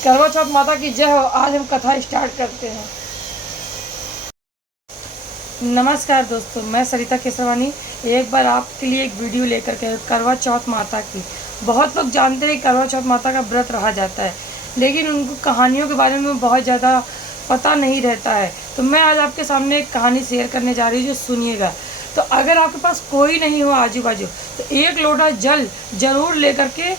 करवा चौथ माता की जय हो। आज हम कथा स्टार्ट करते हैं। नमस्कार दोस्तों, मैं सरिता केसरवानी एक बार आपके लिए एक वीडियो लेकर के करवा चौथ माता की। बहुत लोग जानते हैं करवा चौथ माता का व्रत रहा जाता है, लेकिन उनको कहानियों के बारे में बहुत ज़्यादा पता नहीं रहता है। तो मैं आज आपके सामने एक कहानी शेयर करने जा रही हूँ, जो सुनिएगा। तो अगर आपके पास कोई नहीं हो आजू बाजू, तो एक लोटा जल जरूर लेकर के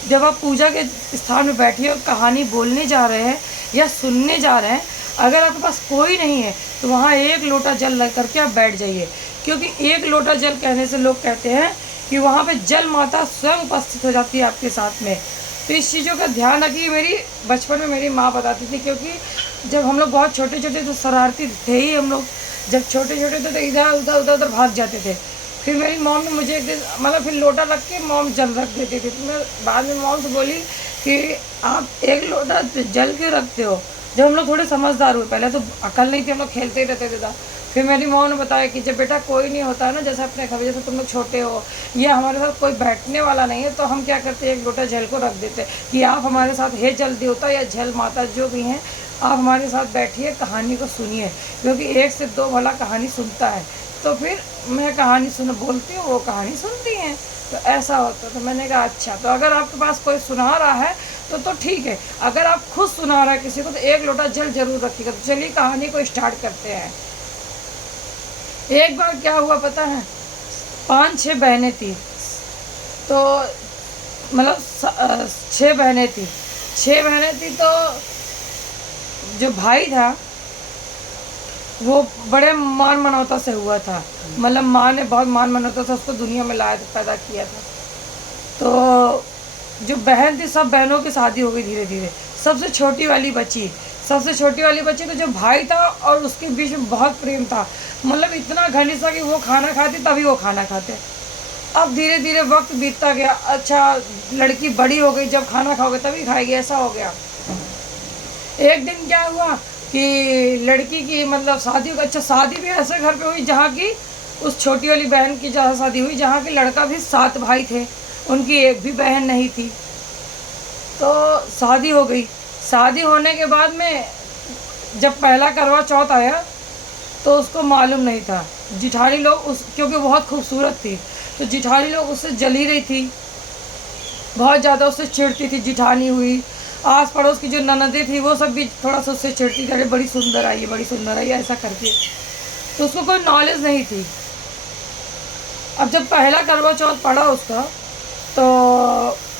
जब आप पूजा के स्थान में बैठिए और कहानी बोलने जा रहे हैं या सुनने जा रहे हैं, अगर आपके पास कोई नहीं है तो वहाँ एक लोटा जल लग करके आप बैठ जाइए। क्योंकि एक लोटा जल कहने से लोग कहते हैं कि वहाँ पे जल माता स्वयं उपस्थित हो जाती है आपके साथ में। तो इस चीज़ों का ध्यान रखिए। मेरी बचपन में मेरी माँ बताती थी, क्योंकि जब हम लोग बहुत छोटे छोटे तो शरारती थे ही हम लोग। जब छोटे छोटे थे तो इधर उधर उधर उधर भाग जाते थे। फिर मेरी मॉम ने मुझे एक दिन फिर लोटा रख के मॉम जल रख देती थी। तो मैं बाद में मॉम से बोली कि आप एक लोटा जल क्यों रखते हो। जब हम लोग थोड़े समझदार हुए, पहले तो अकल नहीं थी, हम लोग खेलते ही रहते थे। फिर मेरी मॉम ने बताया कि जब बेटा कोई नहीं होता है ना, जैसे अपने घर जैसे तुम लोग छोटे हो या हमारे साथ कोई बैठने वाला नहीं है, तो हम क्या करते हैं, एक लोटा जल को रख देते कि आप हमारे साथ हे जल देवता या जल माता जो भी हैं, आप हमारे साथ बैठिए, कहानी को सुनिए। क्योंकि एक से दो भला कहानी सुनता है। तो फिर मैं कहानी बोलती हूँ, वो कहानी सुनती हैं। तो ऐसा होता। तो मैंने कहा अच्छा, तो अगर आपके पास कोई सुना रहा है तो ठीक है। अगर आप खुद सुना रहे हैं किसी को, तो एक लोटा जल जरूर रखिएगा। तो चलिए कहानी को स्टार्ट करते हैं। एक बार क्या हुआ पता है, 5-6 बहनें थी। तो 6 बहनें थी। 6 बहनें थी। तो जो भाई था वो बड़े मान मनौता से हुआ था। माँ ने बहुत मान मनौता से उसको दुनिया में लाया था, पैदा किया था। तो जो बहन थी, सब बहनों की शादी हो गई धीरे धीरे। सबसे छोटी वाली बची। तो जो भाई था और उसके बीच में बहुत प्रेम था। इतना घनिष्ठ था कि वो खाना खाती तभी वो खाना खाते। अब धीरे धीरे वक्त बीतता गया। अच्छा, लड़की बड़ी हो गई, जब खाना खाओगे तभी खाएगी, ऐसा हो गया। एक दिन क्या हुआ कि लड़की की शादी। अच्छा, शादी भी ऐसे घर पे हुई जहाँ की उस छोटी वाली बहन की जहाँ शादी हुई, जहाँ के लड़का भी 7 भाई थे, उनकी एक भी बहन नहीं थी। तो शादी हो गई। शादी होने के बाद में जब पहला करवा चौथ आया तो उसको मालूम नहीं था। जिठानी लोग क्योंकि बहुत खूबसूरत थी, तो जिठानी लोग उससे जली रही थी, बहुत ज़्यादा उससे चिढ़ती थी। जिठानी हुई, आस पड़ोस की जो ननदें थी वो सब भी थोड़ा सा उससे चिढ़ती थी, अरे बड़ी सुंदर आई है, बड़ी सुंदर आई है, ऐसा करके। तो उसको कोई नॉलेज नहीं थी। अब जब पहला करवा चौथ पड़ा उसका, तो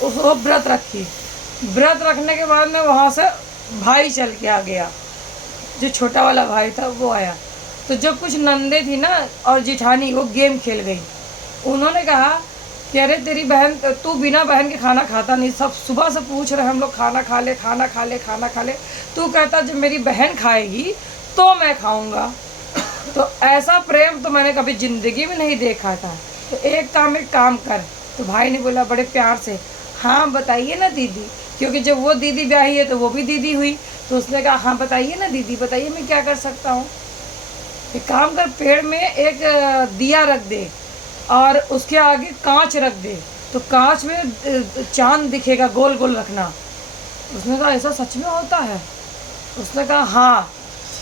वो व्रत रखी। व्रत रखने के बाद में वहाँ से भाई चल के आ गया, जो छोटा वाला भाई था वो आया। तो जब कुछ नंदे थी ना और जिठानी, वो गेम खेल गई। उन्होंने कहा कि अरे तेरी बहन, तू बिना बहन के खाना खाता नहीं, सब सुबह से पूछ रहे हम लोग खाना खा ले, खाना खा ले, खाना खा ले। तू कहता जब मेरी बहन खाएगी तो मैं खाऊंगा। तो ऐसा प्रेम तो मैंने कभी ज़िंदगी में नहीं देखा था। तो एक काम कर। तो भाई ने बोला बड़े प्यार से, हाँ बताइए ना दीदी, क्योंकि जब वो दीदी ब्याही है तो वो भी दीदी हुई। तो उसने कहा हाँ बताइए ना दीदी, बताइए मैं क्या कर सकता हूँ। एक काम कर, पेड़ में एक दिया रख दे और उसके आगे कांच रख दे, तो कांच में चांद दिखेगा, गोल गोल रखना। उसने कहा ऐसा सच में होता है। उसने कहा हाँ।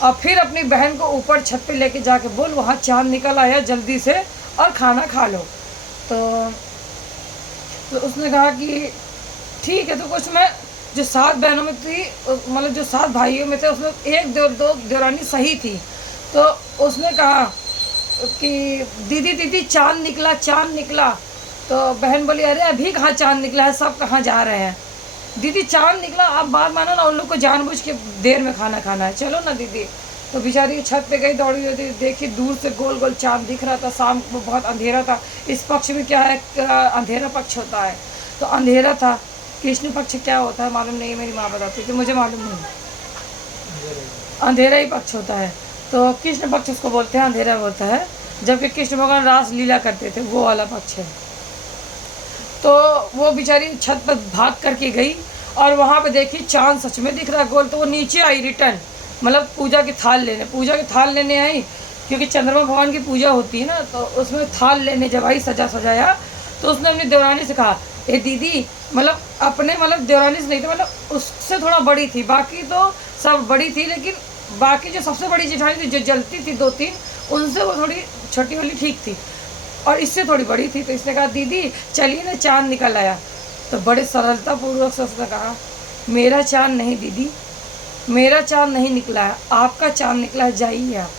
और फिर अपनी बहन को ऊपर छत पे लेके जाके बोल, वहाँ चांद निकल आया, जल्दी से और खाना खा लो। तो उसने कहा कि ठीक है। तो कुछ में जो 7 बहनों में थी, जो 7 भाइयों में थे, उसमें एक दो देवरानी सही थी। तो उसने कहा कि दीदी दीदी चांद निकला, चांद निकला। तो बहन बोली अरे अभी कहाँ चांद निकला है, सब कहाँ जा रहे हैं। दीदी चांद निकला, आप बात मानो ना, उन लोग को जानबूझ के देर में खाना खाना है, चलो ना दीदी। तो बेचारी छत पे गई, दौड़ी दौड़ी, देखी दूर से गोल गोल चांद दिख रहा था। शाम को बहुत अंधेरा था। इस पक्ष में क्या है, अंधेरा पक्ष होता है, तो अंधेरा था। कृष्ण पक्ष क्या होता है मालूम नहीं, मेरी माँ बताती थी, मुझे मालूम नहीं। अंधेरा ही पक्ष होता है, तो कृष्ण पक्ष उसको बोलते हैं, अंधेरा होता है। जबकि कृष्ण भगवान रास लीला करते थे, वो वाला पक्ष है। तो वो बेचारी छत पर भाग करके गई और वहाँ पे देखी चांद सच में दिख रहा है गोल। तो वो नीचे आई रिटर्न, पूजा की थाल लेने आई, क्योंकि चंद्रमा भगवान की पूजा होती है ना। तो उसमें थाल लेने जब आई, सजा सजाया, तो उसने अपनी देवरानी से कहा ए दीदी मतलब अपने मतलब देवरानी से नहीं थी, मतलब उससे थोड़ा बड़ी थी, बाकी तो सब बड़ी थी, लेकिन बाकी जो सबसे बड़ी जेठानी थी जो जलती थी 2-3, उनसे वो थोड़ी छोटी वाली ठीक थी, और इससे थोड़ी बड़ी थी। तो इसने कहा दीदी चलिए ना चाँद निकल आया। तो बड़े सरलतापूर्वक से उसने कहा मेरा चाँद नहीं दीदी, मेरा चाँद नहीं निकला है, आपका चाँद निकला है, जाइए आप।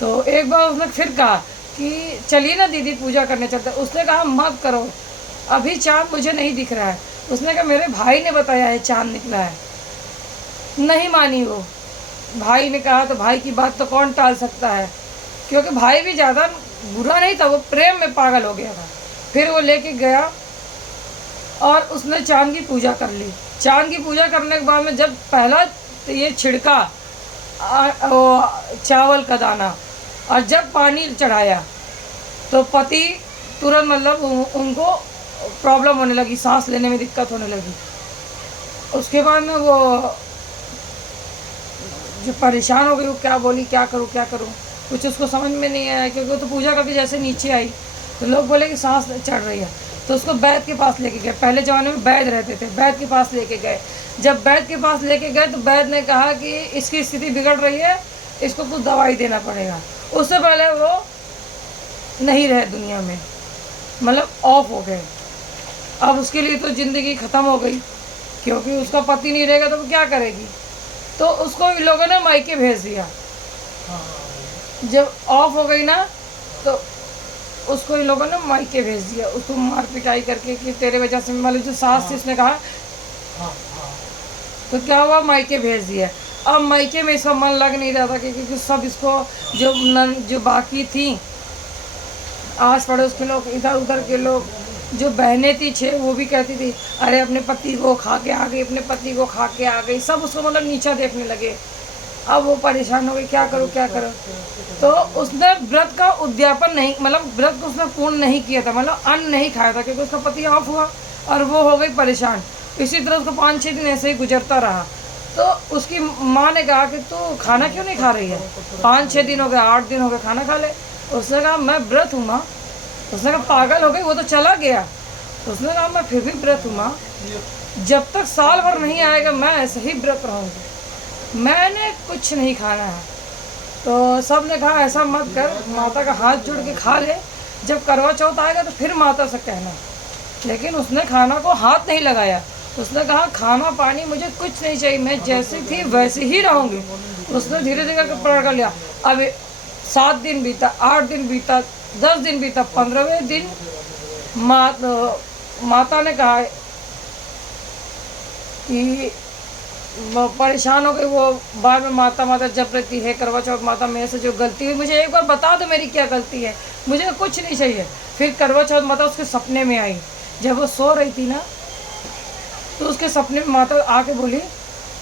तो एक बार उसने फिर कहा कि चलिए ना दीदी पूजा करने चलते। उसने कहा मत करो, अभी चाँद मुझे नहीं दिख रहा है। उसने कहा मेरे भाई ने बताया है चाँद निकला है। नहीं मानी वो। भाई ने कहा तो भाई की बात तो कौन टाल सकता है, क्योंकि भाई भी ज़्यादा बुरा नहीं था, वो प्रेम में पागल हो गया था। फिर वो लेके गया और उसने चाँद की पूजा कर ली। चाँद की पूजा करने के बाद में जब पहला ये छिड़का चावल का दाना, और जब पानी चढ़ाया तो पति तुरंत मतलब उनको प्रॉब्लम होने लगी, सांस लेने में दिक्कत होने लगी। उसके बाद में वो जो परेशान हो गई, वो क्या बोली क्या करूँ क्या करूँ, कुछ उसको समझ में नहीं आया, क्योंकि वो तो पूजा करके जैसे नीचे आई तो लोग बोले कि सांस चढ़ रही है। तो उसको वैद्य के पास लेके गए, पहले ज़माने में वैद्य रहते थे, वैद्य के पास लेके गए। जब वैद्य के पास लेके गए तो वैद्य ने कहा कि इसकी स्थिति बिगड़ रही है, इसको कुछ दवाई देना पड़ेगा। उससे पहले वो नहीं रहे दुनिया में, मतलब ऑफ हो गए। अब उसके लिए तो ज़िंदगी ख़त्म हो गई, क्योंकि उसका पति नहीं रहेगा तो वो क्या करेगी। तो उसको इन लोगों ने मायके भेज दिया। जब ऑफ हो गई ना तो उसको इन लोगों ने मायके भेज दिया, उसको मार पिटाई करके कि तेरे वजह से, मतलब जो सास थी उसने कहा। तो क्या हुआ, मायके भेज दिया। अब मायके में इसका मन लग नहीं रहा था, क्योंकि सब इसको जो बाकी थी आस पड़ोस के लोग, इधर उधर के लोग, जो बहनें थी 6 वो भी कहती थी अरे अपने पति को खा के आ गई, अपने पति को खा के आ गई, सब उसको मतलब नीचा देखने लगे। अब वो परेशान हो गई, क्या करूँ क्या करूँ। तो उसने व्रत का उद्यापन नहीं, मतलब व्रत को उसने पूर्ण नहीं किया था, मतलब अन्न नहीं खाया था, क्योंकि उसका पति ऑफ हुआ और वो हो गई परेशान। इसी तरह उसको 5-6 दिन ऐसे ही गुजरता रहा। तो उसकी माँ ने कहा कि तू खाना क्यों नहीं खा रही है, 5-6 दिन हो गए, 8 दिन हो गए, खाना खा ले। उसने कहा मैं व्रत हूँ माँ। उसने कहा पागल हो गई, वो तो चला गया। तो उसने कहा मैं फिर भी व्रत हूँ माँ, जब तक साल भर नहीं आएगा मैं ऐसे ही व्रत रहूँगी, मैंने कुछ नहीं खाना है। तो सब ने कहा ऐसा मत कर, माता का हाथ जोड़ के खा ले, जब करवा चौथ आएगा तो फिर माता से कहना। लेकिन उसने खाना को हाथ नहीं लगाया। उसने कहा खाना पानी मुझे कुछ नहीं चाहिए, मैं जैसी थी वैसी ही रहूँगी। उसने धीरे धीरे करके प्रण कर लिया। अब 7 दिन बीता, 8 दिन बीता, 10 दिन बीता, 15वें दिन माता ने कहा कि वो परेशान हो गई। वो बाद में माता जप रही है, करवा चौथ माता मेरे से जो गलती हुई मुझे एक बार बता दो, मेरी क्या गलती है, मुझे कुछ नहीं चाहिए। फिर करवा चौथ माता उसके सपने में आई। जब वो सो रही थी ना तो उसके सपने में माता आके बोली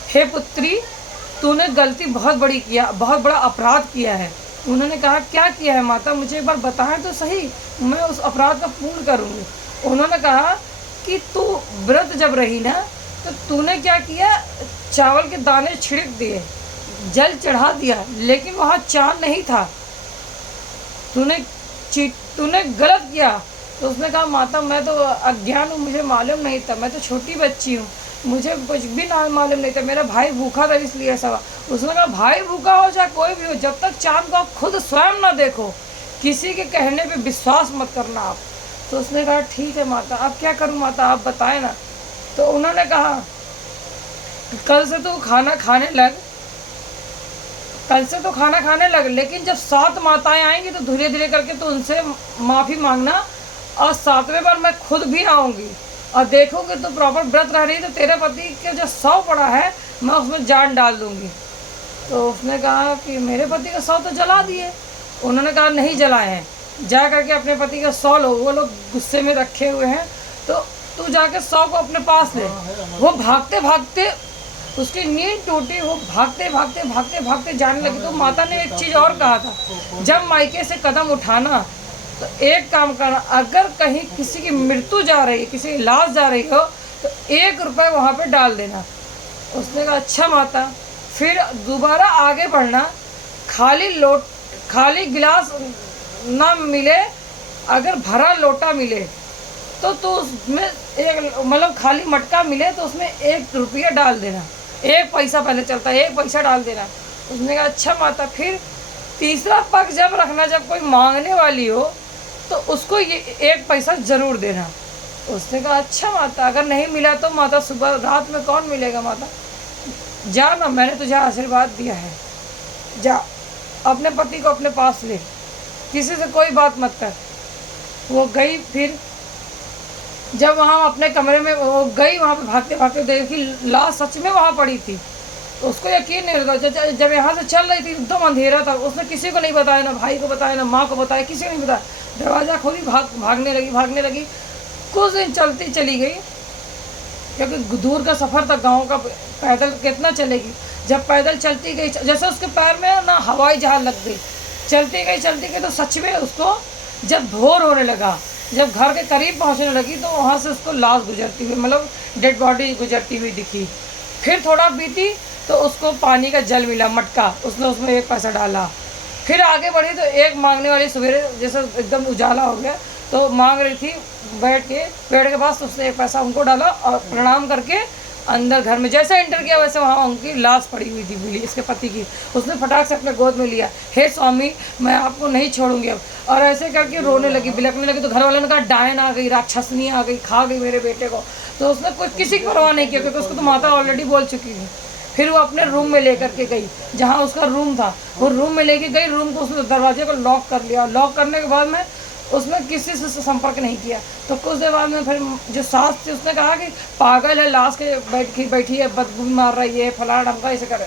हे पुत्री, तूने गलती बहुत बड़ी किया, बहुत बड़ा अपराध किया है। उन्होंने कहा क्या किया है माता, मुझे एक बार बताएं तो सही, मैं उस अपराध का पूर्ण करूँगी। उन्होंने कहा कि तू व्रत जब रही ना तो तूने क्या किया, चावल के दाने छिड़क दिए, जल चढ़ा दिया, लेकिन वहाँ चाँद नहीं था, तूने गलत किया। तो उसने कहा माता मैं तो अज्ञान हूँ, मुझे मालूम नहीं था, मैं तो छोटी बच्ची हूँ, मुझे कुछ भी ना मालूम नहीं था, मेरा भाई भूखा था इसलिए ऐसा हुआ। उसने कहा भाई भूखा हो चाहे कोई भी हो, जब तक चाँद को आप खुद स्वयं ना देखो किसी के कहने पे विश्वास मत करना आप। तो उसने कहा ठीक है माता, अब क्या करूँ माता आप बताएं ना। तो उन्होंने कहा कल से तो खाना खाने लग, कल से तो खाना खाने लग, लेकिन जब 7 माताएं आएंगी तो धीरे धीरे करके तो उनसे माफ़ी मांगना, और 7वें बार मैं खुद भी आऊँगी और देखोगे तो प्रॉपर व्रत रह रही है तो तेरे पति के जो 100 पड़ा है मैं उसमें जान डाल दूँगी। तो उसने कहा कि मेरे पति का 100 तो जला दिए। उन्होंने कहा नहीं जलाए हैं, जा करके अपने पति का 100 लो, वो लोग गुस्से में रखे हुए हैं, तो तू जाके 100 को अपने पास ले। वो भागते भागते, उसकी नींद टूटी, वो भागते भागते भागते भागते जाने लगी। तो माता ने एक चीज़ और कहा था, जब मायके से कदम उठाना तो एक काम करना, अगर कहीं किसी की मृत्यु जा रही है, किसी की लाश जा रही हो तो 1 रुपये वहाँ पे डाल देना। उसने कहा अच्छा माता। फिर दोबारा आगे बढ़ना, खाली गिलास ना मिले, अगर भरा लोटा मिले तो उसमें एक मतलब खाली मटका मिले तो उसमें 1 रुपया डाल देना, 1 पैसा पहले चलता है, 1 पैसा डाल देना। उसने कहा अच्छा माता। फिर तीसरा पग जब रखना, जब कोई मांगने वाली हो तो उसको ये 1 पैसा ज़रूर देना। उसने कहा अच्छा माता, अगर नहीं मिला तो माता सुबह रात में कौन मिलेगा माता, जा ना, मैंने तुझे आशीर्वाद दिया है, जा अपने पति को अपने पास ले, किसी से कोई बात मत कर। वो गई। फिर जब वहाँ अपने कमरे में वो गई, वहाँ पे भागते भागते देखी लाश सच में वहाँ पड़ी थी। तो उसको यकीन नहीं होता। जब यहाँ से चल रही थी एकदम अंधेरा था, उसने किसी को नहीं बताया, ना भाई को बताया, ना माँ को बताया, किसी को नहीं बताया। दरवाज़ा खोली, भागने लगी। कुछ दिन चलती चली गई, क्योंकि दूर का सफ़र था, गांव का, पैदल कितना चलेगी। जब पैदल चलती गई, जैसे उसके पैर में ना हवाई जहाज लग गई। चलती गई तो सच में उसको जब भोर होने लगा, जब घर के करीब पहुंचने लगी, तो वहाँ से उसको लाश गुजरती हुई, मतलब डेड बॉडी गुजरती हुई दिखी। फिर थोड़ा बीती तो उसको पानी का जल मिला, मटका, उसने उसमें 1 पैसा डाला। फिर आगे बढ़ी तो एक मांगने वाली सवेरे जैसे एकदम उजाला हो गया, तो मांग रही थी बैठ के पेड़ के पास, तो उसने 1 पैसा उनको डाला और प्रणाम करके अंदर घर में जैसे एंटर किया, वैसे वहाँ उनकी लाश पड़ी हुई थी बुली, इसके पति की। उसने फटाक से अपने गोद में लिया, हे स्वामी मैं आपको नहीं छोड़ूंगी अब, और ऐसे करके रोने लगी, बिलखने लगी। तो घर वालों ने कहा डायन आ गई, राक्षसनी आ गई, खा गई मेरे बेटे को। तो उसने कोई किसी की परवाह नहीं किया, क्योंकि उसको तो माता ऑलरेडी बोल चुकी थी। फिर वो अपने रूम में लेकर के गई, जहाँ उसका रूम था, वो रूम में लेके गई। रूम को उसने दरवाजे को लॉक कर लिया। लॉक करने के बाद में उसने किसी से संपर्क नहीं किया। तो कुछ देर बाद में फिर जो सास थी, उसने कहा कि पागल है, लाश के बैठी है, बदबू मार रही है, फलाना ढमका, ऐसे करे।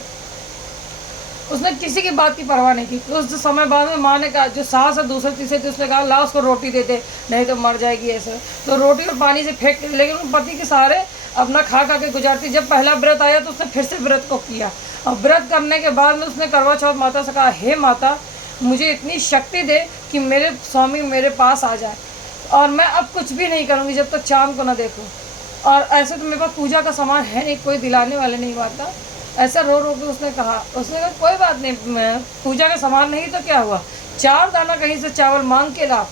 उसने किसी की बात की परवाह नहीं की। कुछ समय बाद में माँ ने कहा, जो सास है दूसरे तीसरे थी, उसने कहा ला उसको रोटी दे दे, नहीं तो मर जाएगी ऐसे। तो रोटी और पानी से फेंक के, लेकिन पति के सहारे अपना खा के गुजारती। जब पहला व्रत आया तो उसने फिर से व्रत को किया, और व्रत करने के बाद में उसने करवा चौथ माता से कहा, हे माता मुझे इतनी शक्ति दे कि मेरे स्वामी मेरे पास आ जाए, और मैं अब कुछ भी नहीं करूँगी जब तक चाँद को ना देखूँ। और ऐसे तो मेरे पास पूजा का सामान है नहीं, कोई दिलाने वाले नहीं माता। ऐसा रो रो के उसने कहा। कोई बात नहीं, पूजा का सामान नहीं तो क्या हुआ, 4 दाना कहीं से चावल मांग के ला,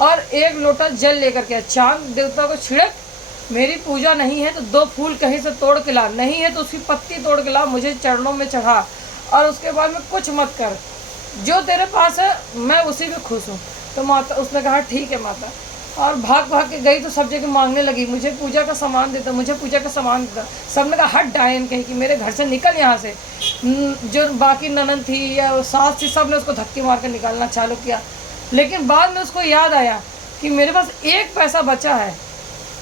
और 1 लोटा जल लेकर के चांद देवता को छिड़क। मेरी पूजा नहीं है तो 2 फूल कहीं से तोड़ के ला, नहीं है तो उसकी पत्ती तोड़ के ला, मुझे चरणों में चढ़ा, और उसके बाद में कुछ मत कर, जो तेरे पास है मैं उसी में खुश हूँ। तो माता, उसने कहा ठीक है माता, और भाग भाग के गई तो सब जगह मांगने लगी, मुझे पूजा का सामान देता, मुझे पूजा का सामान देता। सबने कहा हट डायन कहीं कि मेरे घर से निकल यहाँ से। जो बाकी ननद थी या सास थी, सब ने उसको धक्के मार कर निकालना चालू किया। लेकिन बाद में उसको याद आया कि मेरे पास 1 पैसा बचा है।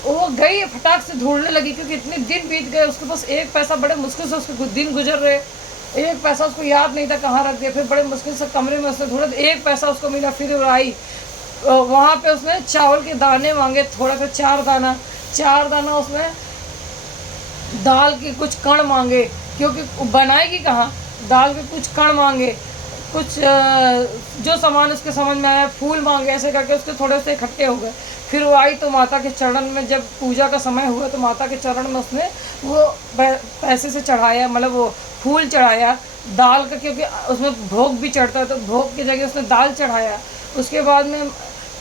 वो गई फटाक से ढूंढने लगी, क्योंकि इतने दिन बीत गए, उसके पास 1 पैसा, बड़े मुश्किल से उसके दिन गुजर रहे। 1 पैसा उसको याद नहीं था कहाँ रख दिया। फिर बड़े मुश्किल से कमरे में उसने ढूंढा, 1 पैसा उसको मिला। फिर वो आई, वहाँ पे उसने चावल के दाने मांगे, थोड़ा सा 4 दाना उसने दाल के कुछ कण मांगे, क्योंकि बनाएगी कहाँ, दाल के कुछ कण मांगे, कुछ जो सामान उसके समझ में आया, फूल मांगे, ऐसे करके उसके थोड़े से इकट्ठे हो गए। फिर वो आई तो माता के चरण में, जब पूजा का समय हुआ तो माता के चरण में उसने वो पैसे से चढ़ाया, मतलब वो फूल चढ़ाया दाल का, क्योंकि उसमें भोग भी चढ़ता है, तो भोग की जगह उसने दाल चढ़ाया। उसके बाद में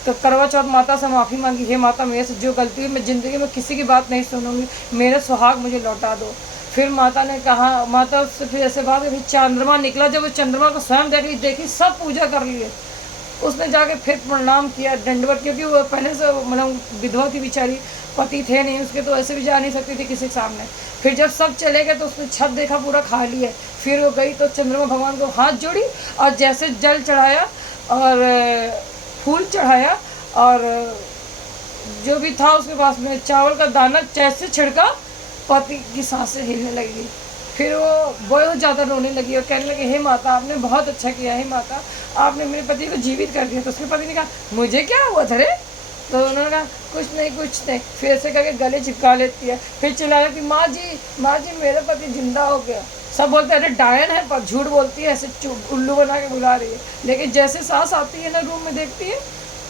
तो करवा चौथ माता से माफ़ी मांगी, हे माता मेरे से जो गलती हुई, मैं ज़िंदगी में किसी की बात नहीं सुनूंगी, मेरे सुहाग मुझे लौटा दो। फिर माता ने कहा, माता से फिर ऐसे बात, फिर चंद्रमा निकला। जब वो चंद्रमा को स्वयं देखी सब पूजा कर लिए। उसने जाके फिर प्रणाम किया, दंडवत, क्योंकि वो पहले से मतलब विधवा थी बेचारी, पति थे नहीं उसके, तो ऐसे भी जा नहीं सकती थी किसी के सामने। फिर जब सब चले गए तो उसने छत देखा पूरा खाली है। फिर वो गई तो चंद्रमा भगवान को हाथ जोड़ी, और जैसे जल चढ़ाया और फूल चढ़ाया, और जो भी था उसके पास में चावल का दाना जैसे छिड़का, पति की सांसें हिलने लगी। फिर वो बहुत ज़्यादा रोने लगी और कहने लगी, हे माता आपने बहुत अच्छा किया, हे माता आपने मेरे पति को जीवित कर दिया। तो उसके पति ने कहा, मुझे क्या हुआ था रे? तो उन्होंने कहा, कुछ नहीं। फिर ऐसे करके गले चिपका लेती है। फिर चिल्लाया कि माँ जी मेरा पति जिंदा हो गया। सब बोलते हैं अरे डायन है, पर झूठ बोलती है, ऐसे उल्लू बना के बुला रही है। लेकिन जैसे सास आती है ना रूम में देखती है,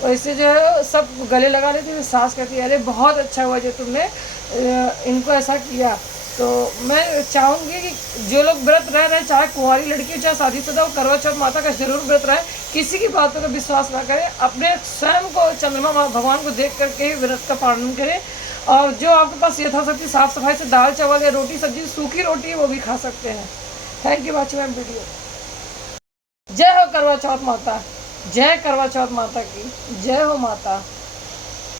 वैसे जो है सब गले लगा लेती है। सास कहती है, अरे बहुत अच्छा हुआ जो तुमने इनको ऐसा किया। तो मैं चाहूँगी कि जो लोग व्रत रह रहे हैं, चाहे कुंवारी लड़की हो चाहे शादीशुदा हो, करवा चौथ माता का जरूर व्रत रहे, किसी की बातों का विश्वास ना करें, अपने स्वयं को चंद्रमा भगवान को देख करके ही व्रत का पालन करें। और जो आपके पास यथाशक्ति साफ सफाई से दाल चावल या रोटी सब्जी, सूखी रोटी है वो भी खा सकते हैं। Thank you watching my video. जय हो करवा चौथ माता, जय करवा चौथ माता की, जय हो माता।